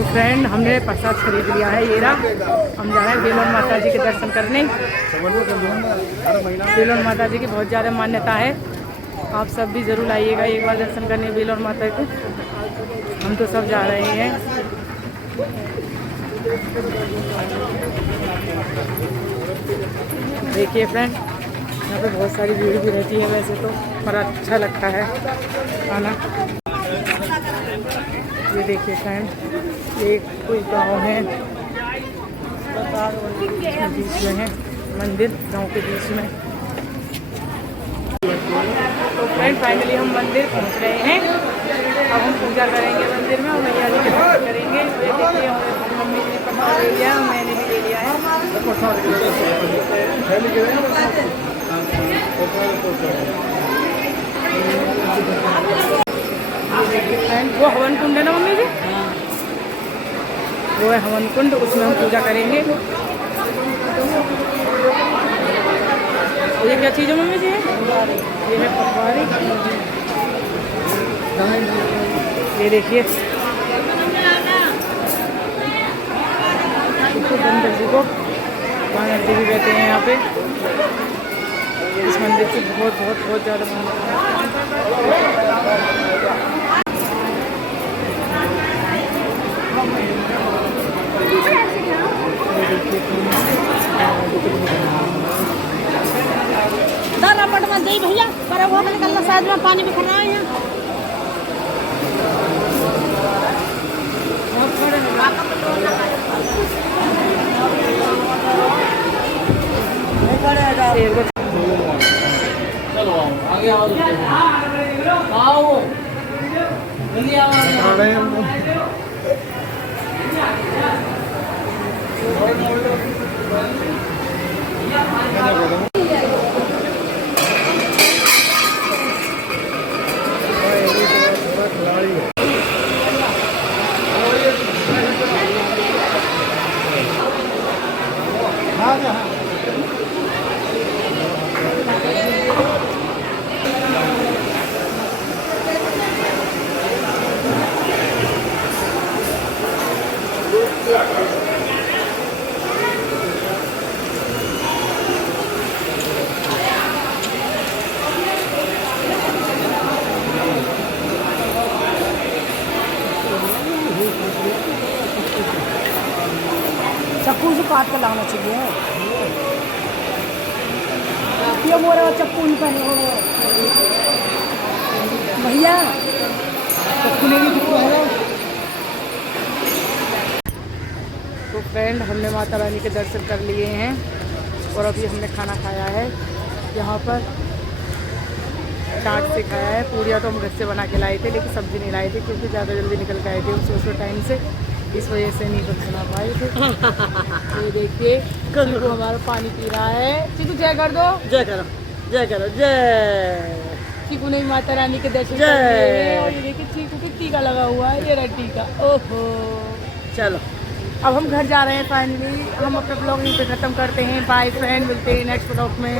तो फ्रेंड हमने प्रसाद खरीद लिया है, ये रहा। हम जा रहे हैं बेलोन माता जी के दर्शन करने। बेलोन माता जी की बहुत ज़्यादा मान्यता है, आप सब भी ज़रूर आइएगा एक बार दर्शन करने बेलोन माता के। हम तो सब जा रहे हैं। देखिए फ्रेंड, यहाँ पे बहुत सारी भीड़ भी रहती है वैसे तो, पर अच्छा लगता है आना। ये देखिए फ्रेंड, ये कोई गांव है, बीच में है मंदिर, गांव के बीच में। तो फ्रेंड फाइनली हम मंदिर पहुंच रहे हैं। अब हम पूजा करेंगे मंदिर में और मैया जी के दर्शन करेंगे। ये देखिए मम्मी जी ने प्रसाद ले लिया, मैंने भी ले लिया है। वो हवन कुंड है ना मम्मी जी, वो है हवन कुंड, उसमें हम पूजा करेंगे। ये क्या चीज़ है मम्मी जी? ये है पखवाड़ी। ये देखिए गणेश जी को, गणेश जी भी रहते हैं यहाँ पे। इस मंदिर से बहुत बहुत बहुत ज़्यादा दाना पट मत दे भैया, पर वो निकलना शायद में पानी भी खड़ा है यहाँ। चलो आगे आओ, आओ जल्दी आओ। चप्पू से काट कर लाना चाहिए। ये मोरा चप्पू नहीं पहने हो भैया, चप्पू नहीं दिखा है। तो फ्रेंड हमने माता रानी के दर्शन कर लिए हैं और अभी हमने खाना खाया है। यहाँ पर चाट से खाया है। पूरियाँ तो हम घर से बना के लाए थे, लेकिन सब्ज़ी नहीं लाए थे क्योंकि ज़्यादा जल्दी निकल के आए थे उस टाइम से, इस वजह से नहीं बना पाए थे। ये देखिए चीकू हमारा पानी पी रहा है। चीकू जय कर दो, जय करो, जय करो, जय। चीकू ने माता रानी के दर्शन कर लिए। और ये देखिए चीकू के टीका लगा हुआ है, ये रहा टीका। ओहो, चलो अब हम घर जा रहे हैं फाइनली। हम अपना ब्लॉग यहीं पे ख़त्म करते हैं। बाय फ्रेंड, मिलते हैं नेक्स्ट ब्लॉग में।